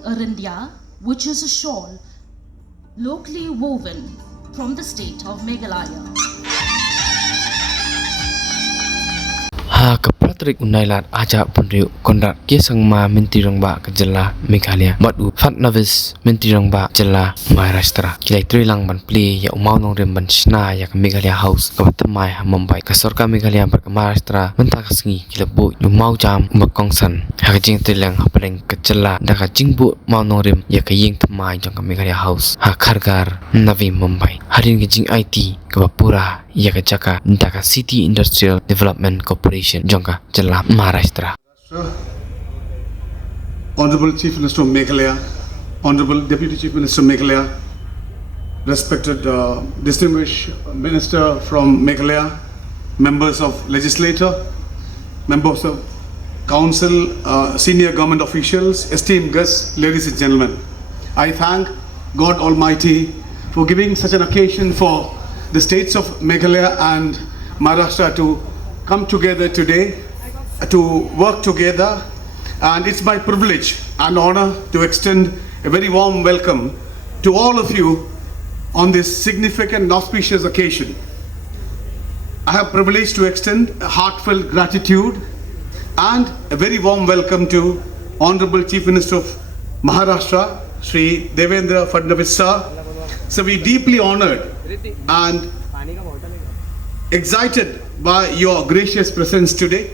Arindia, which is a shawl locally woven from the state of Meghalaya. Ha kapatrik unailat aja punriu kondak kesang ma mentirangba ke jela Meghalaya madu fat navis mentirangba jela Maharashtra kilai trilang ban pli ya umau nong rem ban sna ya ke Meghalaya house ka tamai ha Mumbai ka sorka Meghalaya bar ke Maharashtra mentak sengi kila bu umau jam makongsan ha jing trilang ha paleng ke jela da ka jingbu mau nong rem ya ke ying tamai jong ke Meghalaya house ha khargar Navi Mumbai harin ke jing IT ka pura ya ke Jaka Dhaka City Industrial Development Corporation Jongka Jela Maharashtra. Honorable Chief Minister of Meghalaya, Honorable Deputy Chief Minister of Meghalaya, respected distinguished Minister from Meghalaya, members of legislature, members of council, senior government officials, esteemed guests, ladies and gentlemen. I thank God Almighty for giving such an occasion for the states of Meghalaya and Maharashtra to come together today to work together, and it's my privilege and honor to extend a very warm welcome to all of you on this significant and auspicious occasion. I have privilege to extend a heartfelt gratitude and a very warm welcome to Honorable Chief Minister of Maharashtra, Shri Devendra Fadnavis sir. So we deeply honored and excited by your gracious presence today.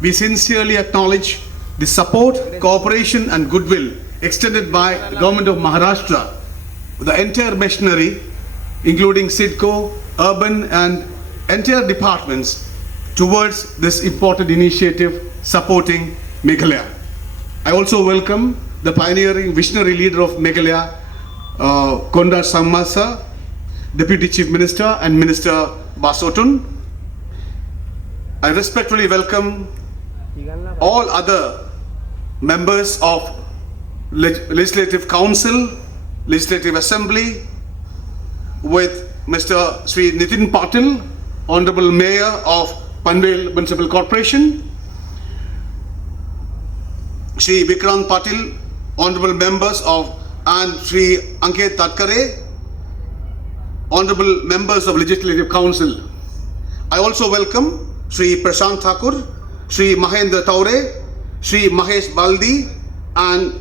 We sincerely acknowledge the support, cooperation and goodwill extended by the government of Maharashtra, the entire machinery, including SIDCO, urban and entire departments towards this important initiative supporting Meghalaya. I also welcome the pioneering visionary leader of Meghalaya, Konda Sangma, Deputy Chief Minister and Minister Basotun. I respectfully welcome all other members of Legislative Council, Legislative Assembly, with Mr. Sri Nitin Patil, Honorable Mayor of Panvel Municipal Corporation, Sri Vikrant Patil, Honorable members of and Sri Anket Tatkare, Honorable members of Legislative Council. I also welcome Sri Prashant Thakur, Sri Mahendra Taure, Sri Mahesh Baldi and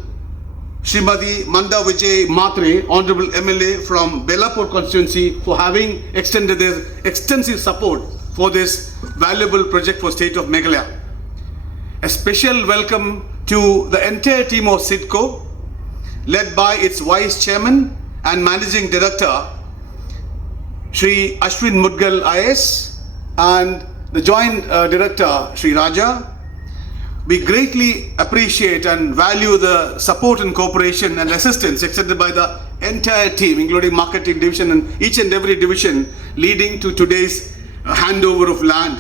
Srimati Manda Vijay Matre, Honorable MLA from Belapur constituency, for having extended their extensive support for this valuable project for state of Meghalaya. A special welcome to the entire team of SIDCO, led by its Vice Chairman and Managing Director, Shri Ashwin Mudgal IS, and the Joint Director, Shri Raja. We greatly appreciate and value the support and cooperation and assistance extended by the entire team, including marketing division and each and every division, leading to today's handover of land.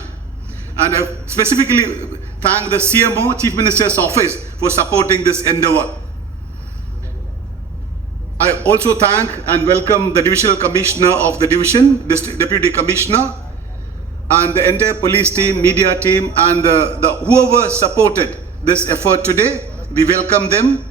And I specifically thank the CMO, Chief Minister's Office, for supporting this endeavor. I also thank and welcome the Divisional Commissioner of the Division, District Deputy Commissioner, and the entire police team, media team, and the whoever supported this effort today. We welcome them.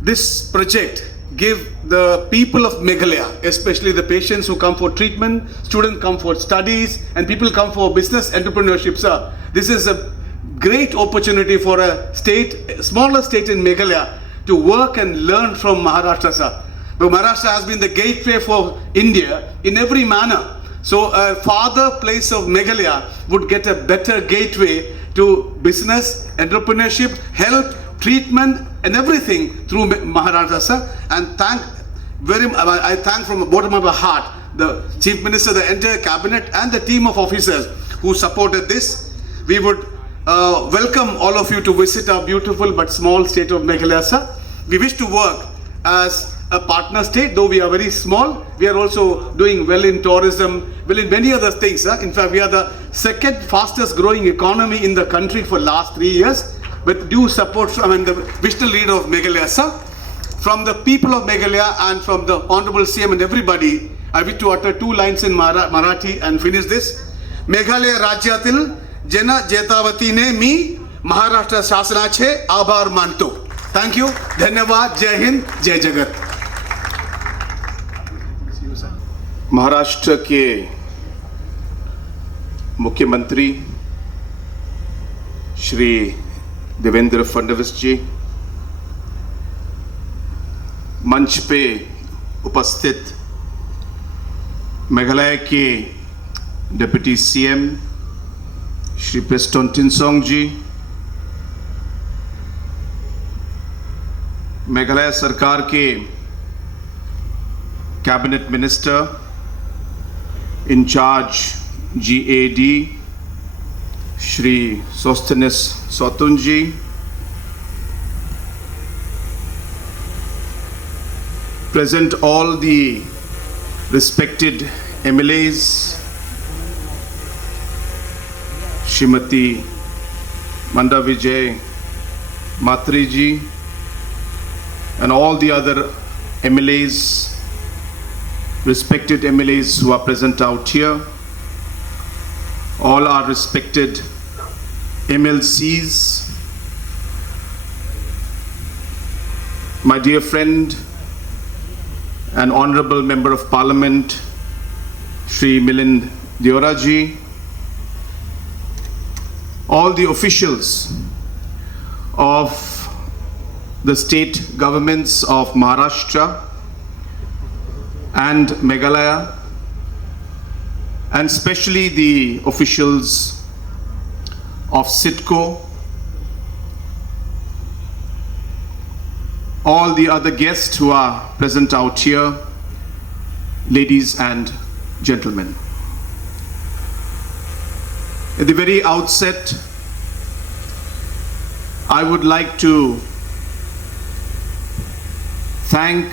This project give the people of Meghalaya, especially the patients who come for treatment, students come for studies, and people come for business entrepreneurship, sir. This is a great opportunity for a smaller state in Meghalaya to work and learn from Maharashtra, sir. But Maharashtra has been the gateway for India in every manner. So a farther place of Meghalaya would get a better gateway to business, entrepreneurship, health, treatment and everything through Maharashtra, sir. And I thank from the bottom of my heart the Chief Minister, the entire cabinet and the team of officers who supported this. We would welcome all of you to visit our beautiful but small state of Meghalaya, sir. We wish to work as a partner state, though we are very small. We are also doing well in tourism, well in many other things, sir. In fact, we are the second fastest growing economy in the country for last 3 years, with due support from the visionary leader of Meghalaya, sir. From the people of Meghalaya and from the Honorable CM and everybody, I wish to utter 2 lines in Marathi and finish this. Meghalaya Rajyatil जन जेतावतीने मी महाराष्ट्र शासनाचे आभार मानतो. Thank you, धन्यवाद. जय हिंद, जय जगत. महाराष्ट्र के मुख्यमंत्री श्री देवेंद्र फडणवीस जी, मंच पे उपस्थित मेघालय के डिप्टी सीएम श्री प्रेस्टन टिनसोंग जी, मेघालय सरकार के cabinet minister in-charge GAD Shri Sosthenes Sohtun ji, present all the respected MLAs, Shrimati Manda Vijay Matri ji, and all the other MLAs, respected MLAs who are present out here, all our respected MLCs, my dear friend and honorable member of parliament Shri Milind Deora ji, all the officials of the state governments of Maharashtra and Meghalaya, and especially the officials of SIDCO, all the other guests who are present out here, ladies and gentlemen. At the very outset, I would like to thank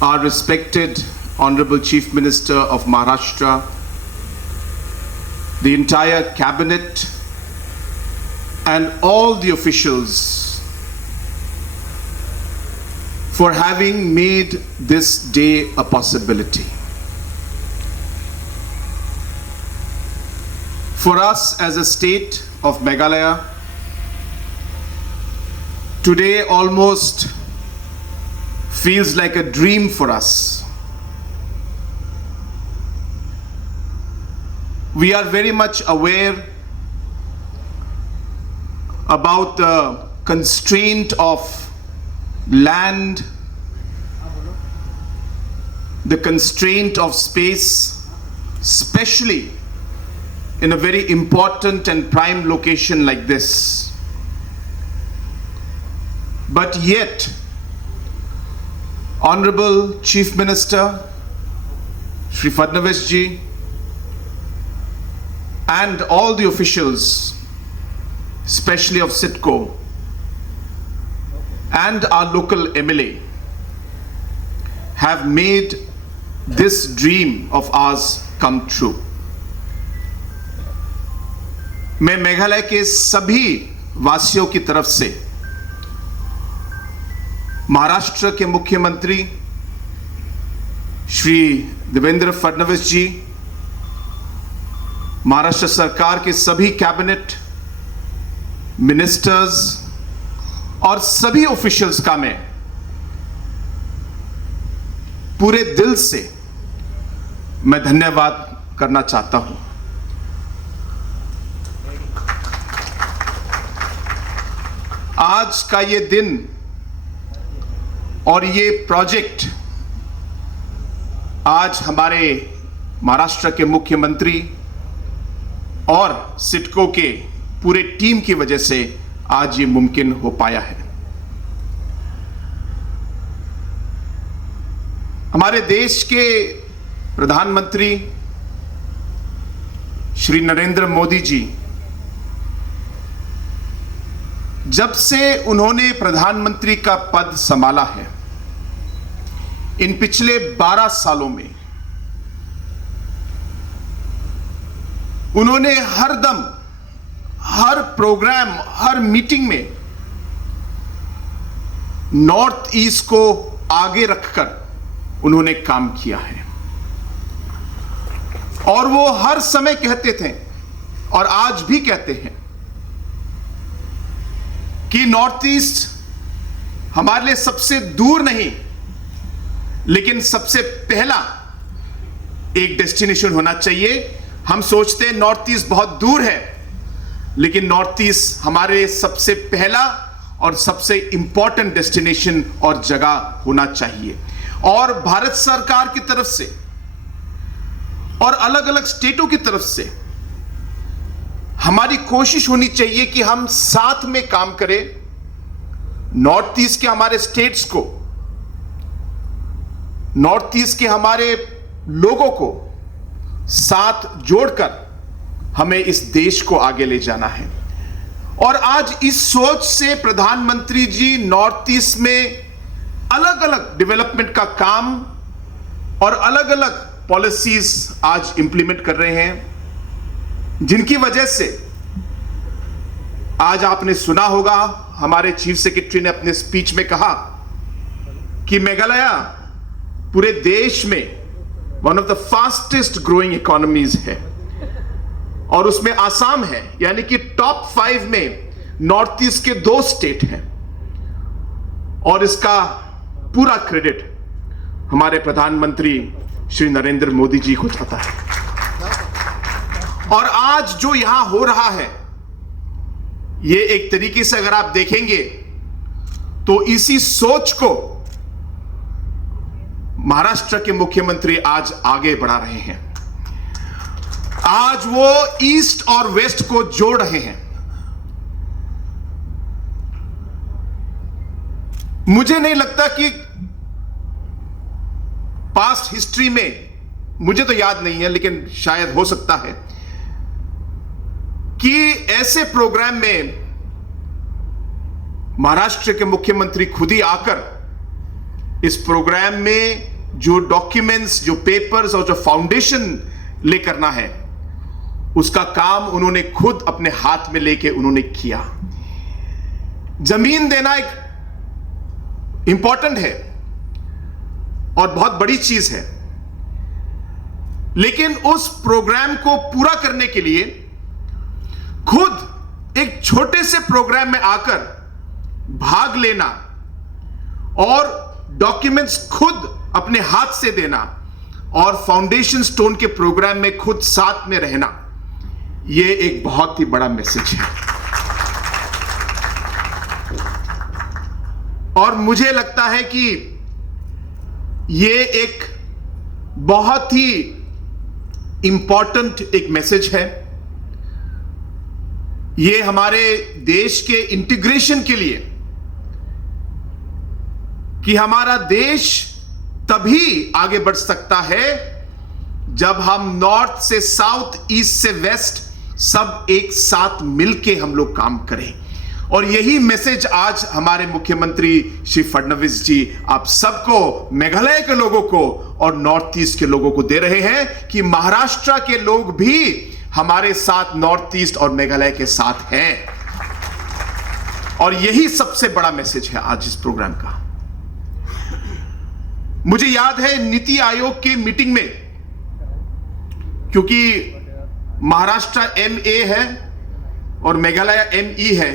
our respected Honorable Chief Minister of Maharashtra, the entire cabinet, and all the officials for having made this day a possibility. For us as a state of Meghalaya, today almost feels like a dream for us. We are very much aware about the constraint of land, the constraint of space, especially in a very important and prime location like this. But yet, Honorable Chief Minister Shri Fadnavis ji and all the officials, especially of SIDCO and our local MLA, have made this dream of ours come true. मैं मेघालय के सभी वासियों की तरफ से महाराष्ट्र के मुख्यमंत्री श्री देवेंद्र फडणवीस जी, महाराष्ट्र सरकार के सभी कैबिनेट मिनिस्टर्स और सभी ऑफिशियल्स का मैं पूरे दिल से मैं धन्यवाद करना चाहता हूं. आज का ये दिन और ये प्रोजेक्ट आज हमारे महाराष्ट्र के मुख्यमंत्री और सिडको के पूरे टीम की वजह से आज ये मुमकिन हो पाया है. हमारे देश के प्रधानमंत्री श्री नरेंद्र मोदी जी, जब से उन्होंने प्रधानमंत्री का पद संभाला है, इन पिछले 12 सालों में उन्होंने हर दम, हर प्रोग्राम, हर मीटिंग में नॉर्थ ईस्ट को आगे रखकर उन्होंने काम किया है. और वो हर समय कहते थे और आज भी कहते हैं कि नॉर्थ ईस्ट हमारे लिए सबसे दूर नहीं, लेकिन सबसे पहला एक डेस्टिनेशन होना चाहिए। हम सोचते हैं नॉर्थ ईस्ट बहुत दूर है, लेकिन नॉर्थ ईस्ट हमारे सबसे पहला और सबसे इंपॉर्टेंट डेस्टिनेशन और जगह होना चाहिए। और भारत सरकार की तरफ से और अलग अलग स्टेटों की तरफ से हमारी कोशिश होनी चाहिए कि हम साथ में काम करें, नॉर्थ ईस्ट के हमारे स्टेट्स को, नॉर्थ ईस्ट के हमारे लोगों को साथ जोड़कर हमें इस देश को आगे ले जाना है। और आज इस सोच से प्रधानमंत्री जी नॉर्थ ईस्ट में अलग अलग डेवलपमेंट का काम और अलग अलग पॉलिसीज आज इंप्लीमेंट कर रहे हैं, जिनकी वजह से आज आपने सुना होगा हमारे चीफ सेक्रेटरी ने अपने स्पीच में कहा कि मेघालय पूरे देश में one of the fastest growing economies है, और उसमें आसाम है, यानी कि टॉप 5 में नॉर्थ ईस्ट के 2 स्टेट हैं। और इसका पूरा क्रेडिट हमारे प्रधानमंत्री श्री नरेंद्र मोदी जी को जाता है। और आज जो यहां हो रहा है, ये एक तरीके से अगर आप देखेंगे तो इसी सोच को महाराष्ट्र के मुख्यमंत्री आज आगे बढ़ा रहे हैं। आज वो ईस्ट और वेस्ट को जोड़ रहे हैं। मुझे नहीं लगता कि पास्ट हिस्ट्री में, मुझे तो याद नहीं है लेकिन शायद हो सकता है कि ऐसे प्रोग्राम में महाराष्ट्र के मुख्यमंत्री खुद ही आकर इस प्रोग्राम में जो डॉक्यूमेंट्स, जो पेपर्स और जो फाउंडेशन ले करना है, उसका काम उन्होंने खुद अपने हाथ में लेके उन्होंने किया। जमीन देना एक इंपॉर्टेंट है और बहुत बड़ी चीज है, लेकिन उस प्रोग्राम को पूरा करने के लिए खुद एक छोटे से प्रोग्राम में आकर भाग लेना और डॉक्यूमेंट्स खुद अपने हाथ से देना और फाउंडेशन स्टोन के प्रोग्राम में खुद साथ में रहना, यह एक बहुत ही बड़ा मैसेज है। और मुझे लगता है कि यह एक बहुत ही इंपॉर्टेंट एक मैसेज है। यह हमारे देश के इंटीग्रेशन के लिए, कि हमारा देश तभी आगे बढ़ सकता है जब हम नॉर्थ से साउथ, ईस्ट से वेस्ट सब एक साथ मिलके हम लोग काम करें। और यही मैसेज आज हमारे मुख्यमंत्री श्री फडणवीस जी आप सबको, मेघालय के लोगों को और नॉर्थ ईस्ट के लोगों को दे रहे हैं कि महाराष्ट्र के लोग भी हमारे साथ नॉर्थ ईस्ट और मेघालय के साथ हैं। और यही सबसे बड़ा मैसेज है आज इस प्रोग्राम का। मुझे याद है नीति आयोग की मीटिंग में, क्योंकि महाराष्ट्र MA है और मेघालय ME है,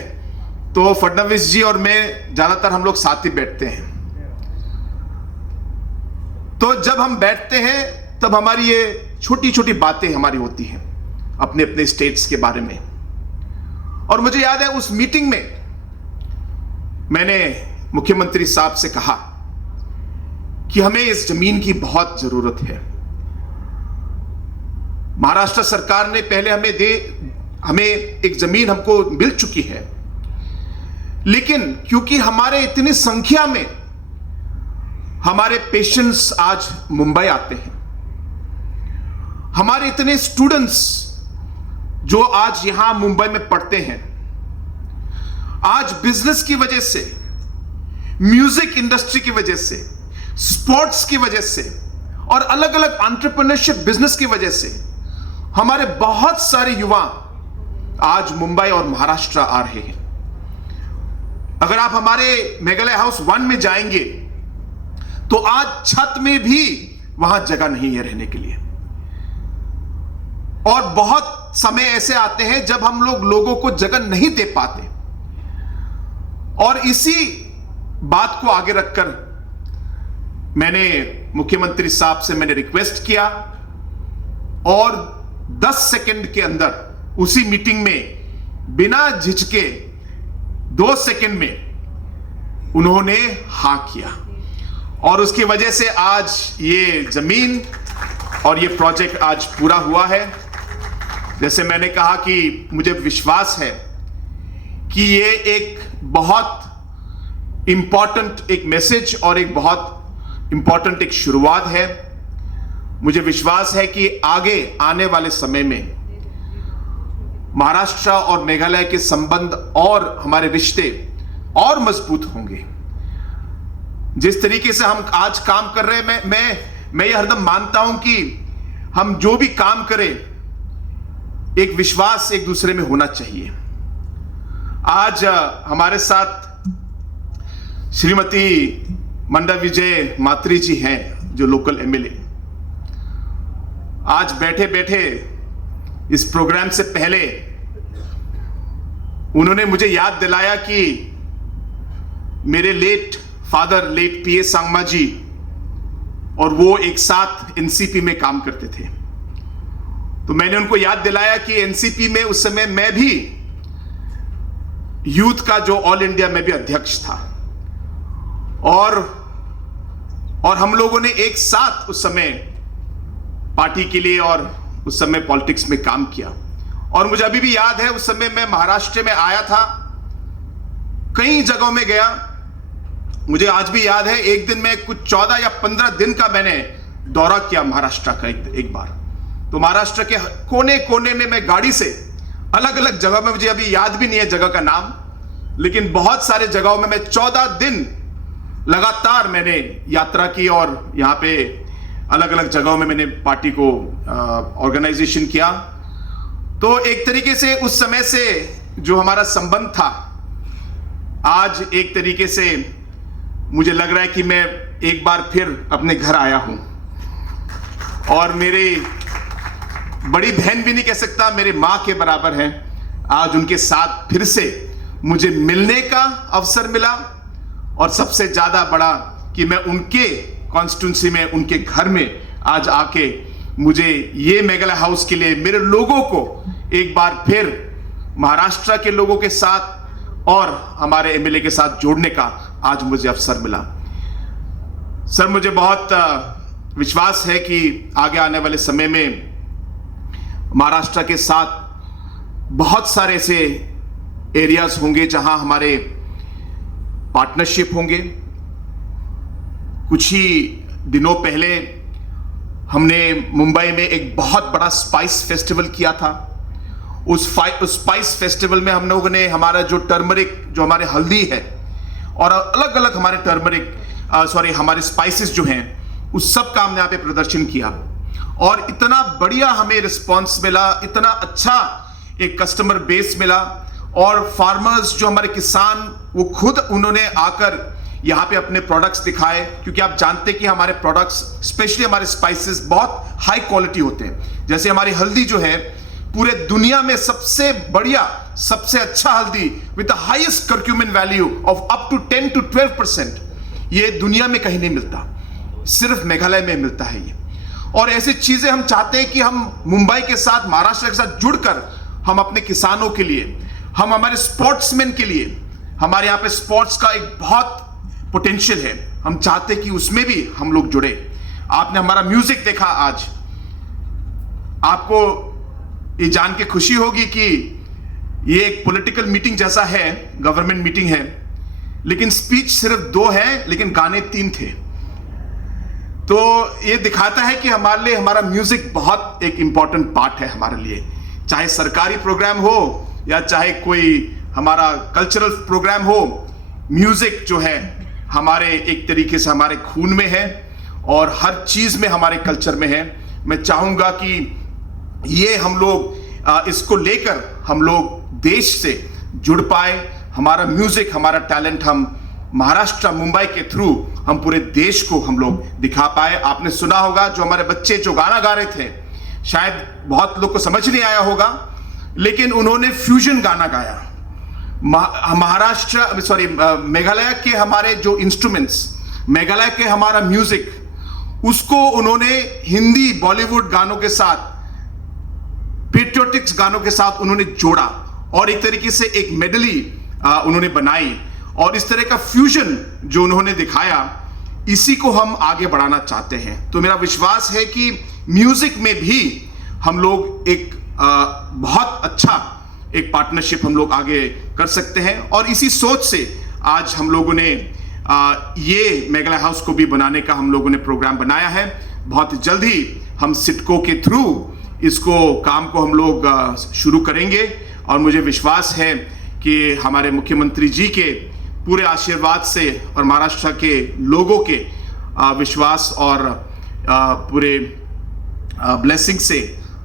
तो फडणवीस जी और मैं ज्यादातर हम लोग साथ ही बैठते हैं। तो जब हम बैठते हैं तब हमारी ये छोटी छोटी बातें हमारी होती हैं अपने अपने स्टेट्स के बारे में। और मुझे याद है उस मीटिंग में मैंने मुख्यमंत्री साहब से कहा कि हमें इस जमीन की बहुत जरूरत है। महाराष्ट्र सरकार ने पहले हमें एक जमीन हमको मिल चुकी है, लेकिन क्योंकि हमारे इतनी संख्या में हमारे पेशेंट्स आज मुंबई आते हैं, हमारे इतने स्टूडेंट्स जो आज यहां मुंबई में पढ़ते हैं, आज बिजनेस की वजह से, म्यूजिक इंडस्ट्री की वजह से, स्पोर्ट्स की वजह से और अलग अलग एंटरप्रेन्योरशिप बिजनेस की वजह से हमारे बहुत सारे युवा आज मुंबई और महाराष्ट्र आ रहे हैं। अगर आप हमारे मेघालय हाउस 1 में जाएंगे तो आज छत में भी वहां जगह नहीं है रहने के लिए। और बहुत समय ऐसे आते हैं जब हम लोगों को जगह नहीं दे पाते, और इसी बात को आगे रखकर मैंने मुख्यमंत्री साहब से मैंने रिक्वेस्ट किया, और 10 सेकंड के अंदर उसी मीटिंग में बिना झिझके 2 सेकंड में उन्होंने हाँ किया, और उसकी वजह से आज ये जमीन और ये प्रोजेक्ट आज पूरा हुआ है। जैसे मैंने कहा कि मुझे विश्वास है कि ये एक बहुत इंपॉर्टेंट एक मैसेज और एक बहुत इंपॉर्टेंट एक शुरुआत है। मुझे विश्वास है कि आगे आने वाले समय में महाराष्ट्र और मेघालय के संबंध और हमारे रिश्ते और मजबूत होंगे। जिस तरीके से हम आज काम कर रहे हैं, मैं ये हरदम मानता हूं कि हम जो भी काम करें एक विश्वास एक दूसरे में होना चाहिए। आज हमारे साथ श्रीमती मंडा विजय मात्री जी हैं, जो लोकल एमएलए। आज बैठे बैठे इस प्रोग्राम से पहले उन्होंने मुझे याद दिलाया कि मेरे लेट फादर लेट पीए सांगमा जी और वो एक साथ एनसीपी में काम करते थे। तो मैंने उनको याद दिलाया कि एनसीपी में उस समय मैं भी यूथ का जो ऑल इंडिया में भी अध्यक्ष था, और हम लोगों ने एक साथ उस समय पार्टी के लिए और उस समय पॉलिटिक्स में काम किया। और मुझे अभी भी याद है, उस समय मैं महाराष्ट्र में आया था, कई जगहों में गया। मुझे आज भी याद है, एक दिन में कुछ 14 या 15 दिन का मैंने दौरा किया महाराष्ट्र का एक बार। तो महाराष्ट्र के कोने कोने में मैं गाड़ी से अलग अलग जगह में, मुझे अभी याद भी नहीं है जगह का नाम, लेकिन बहुत सारे जगहों में मैं 14 दिन लगातार मैंने यात्रा की, और यहां पे अलग अलग जगहों में मैंने पार्टी को ऑर्गेनाइजेशन किया। तो एक तरीके से उस समय से जो हमारा संबंध था, आज एक तरीके से मुझे लग रहा है कि मैं एक बार फिर अपने घर आया हूं, और मेरी बड़ी बहन भी नहीं कह सकता, मेरे मां के बराबर हैं। आज उनके साथ फिर से मुझे मिलने का अवसर मिला, और सबसे ज्यादा बड़ा कि मैं उनके कॉन्स्टिट्यूंसी में, उनके घर में आज आके मुझे ये मेघालय हाउस के लिए मेरे लोगों को एक बार फिर महाराष्ट्र के लोगों के साथ और हमारे एमएलए के साथ जोड़ने का आज मुझे अवसर मिला। सर, मुझे बहुत विश्वास है कि आगे आने वाले समय में महाराष्ट्र के साथ बहुत सारे ऐसे एरियाज होंगे जहां हमारे पार्टनरशिप होंगे। कुछ ही दिनों पहले हमने मुंबई में एक बहुत बड़ा स्पाइस फेस्टिवल किया था। उस स्पाइस फेस्टिवल में हम लोगों ने हमारा जो टर्मरिक, जो हमारे हल्दी है और अलग अलग हमारे हमारे स्पाइसेस जो हैं, उस सब का हमने यहाँ पे प्रदर्शन किया, और इतना बढ़िया हमें रिस्पॉन्स मिला, इतना अच्छा एक कस्टमर बेस मिला। और फार्मर्स जो हमारे किसान, वो खुद उन्होंने आकर यहाँ पे अपने प्रोडक्ट्स दिखाए, क्योंकि आप जानते हैं कि हमारे प्रोडक्ट्स, स्पेशली हमारे स्पाइसेस बहुत हाई क्वालिटी होते हैं। जैसे हमारी हल्दी जो है, पूरे दुनिया में सबसे बढ़िया, सबसे अच्छा हल्दी with the highest curcumin value of up to 10 to 12%, ये दुनिया में कहीं नहीं मिलता, सिर्फ मेघालय में मिलता है ये। और ऐसी चीजें हम चाहते हैं कि हम मुंबई के साथ, महाराष्ट्र के साथ जुड़कर हम अपने किसानों के लिए, हम हमारे स्पोर्ट्समैन के लिए, हमारे यहाँ पे स्पोर्ट्स का एक बहुत पोटेंशियल है, हम चाहते हैं कि उसमें भी हम लोग जुड़े। आपने हमारा म्यूजिक देखा आज, आपको ये जान के खुशी होगी कि ये एक पॉलिटिकल मीटिंग जैसा है, गवर्नमेंट मीटिंग है, लेकिन स्पीच सिर्फ 2 है, लेकिन गाने 3 थे। तो ये दिखाता है कि हमारे लिए हमारा म्यूजिक बहुत एक इंपॉर्टेंट पार्ट है हमारे लिए, चाहे सरकारी प्रोग्राम हो या चाहे कोई हमारा कल्चरल प्रोग्राम हो। म्यूजिक जो है हमारे एक तरीके से हमारे खून में है, और हर चीज में हमारे कल्चर में है। मैं चाहूंगा कि ये हम लोग इसको लेकर हम लोग देश से जुड़ पाए। हमारा म्यूजिक, हमारा टैलेंट हम महाराष्ट्र, मुंबई के थ्रू हम पूरे देश को हम लोग दिखा पाए। आपने सुना होगा जो हमारे बच्चे जो गाना गा रहे थे, शायद बहुत लोग को समझ नहीं आया होगा, लेकिन उन्होंने फ्यूजन गाना गाया। मेघालय के हमारे जो इंस्ट्रूमेंट्स, मेघालय के हमारा म्यूजिक, उसको उन्होंने हिंदी बॉलीवुड गानों के साथ, पेट्रियोटिक्स गानों के साथ उन्होंने जोड़ा और एक तरीके से एक मेडली उन्होंने बनाई। और इस तरह का फ्यूजन जो उन्होंने दिखाया, इसी को हम आगे बढ़ाना चाहते हैं। तो मेरा विश्वास है कि म्यूजिक में भी हम लोग एक बहुत अच्छा एक पार्टनरशिप हम लोग आगे कर सकते हैं। और इसी सोच से आज हम लोगों ने ये मेघालय हाउस को भी बनाने का हम लोगों ने प्रोग्राम बनाया है। बहुत जल्द ही हम सिडको के थ्रू इसको काम को हम लोग शुरू करेंगे और मुझे विश्वास है कि हमारे मुख्यमंत्री जी के पूरे आशीर्वाद से और महाराष्ट्र के लोगों के विश्वास और पूरे ब्लेसिंग से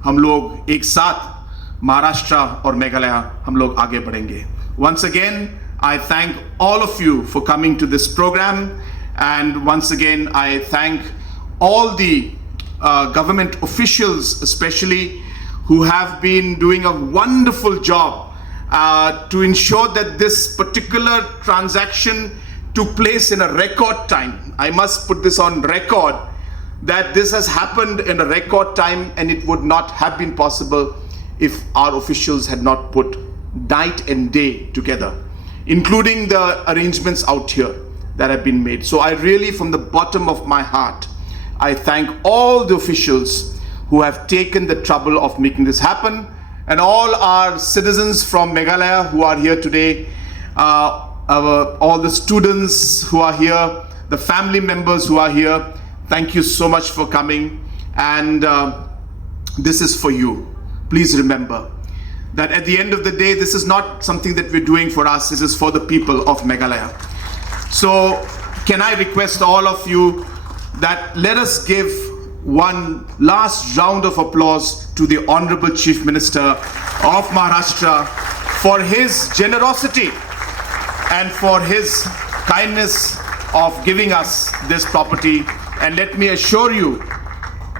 हम लोग एक साथ महाराष्ट्र और मेघालय हम लोग आगे बढ़ेंगे। Once again, I thank all of you for coming to this program, and once again I thank all the government officials especially who have been doing a wonderful job to ensure that this particular transaction took place in a record time. I must put this on record that this has happened in a record time, and it would not have been possible if our officials had not put night and day together, including the arrangements out here that have been made. So I really, from the bottom of my heart, I thank all the officials who have taken the trouble of making this happen, and all our citizens from Meghalaya who are here today, all the students who are here, the family members who are here. Thank you so much for coming, and this is for you. Please remember that at the end of the day, this is not something that we're doing for us, this is for the people of Meghalaya. So can I request all of you that let us give one last round of applause to the Honorable Chief Minister of Maharashtra for his generosity and for his kindness of giving us this property. And let me assure you,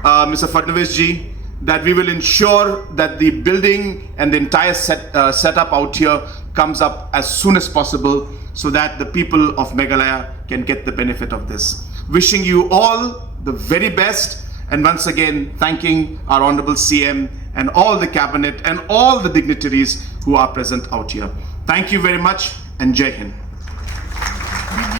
Mr. Fadnavis ji, that we will ensure that the building and the entire setup out here comes up as soon as possible so that the people of Meghalaya can get the benefit of this. Wishing you all the very best, and once again thanking our Honorable CM and all the cabinet and all the dignitaries who are present out here. Thank you very much, and Jai Hind.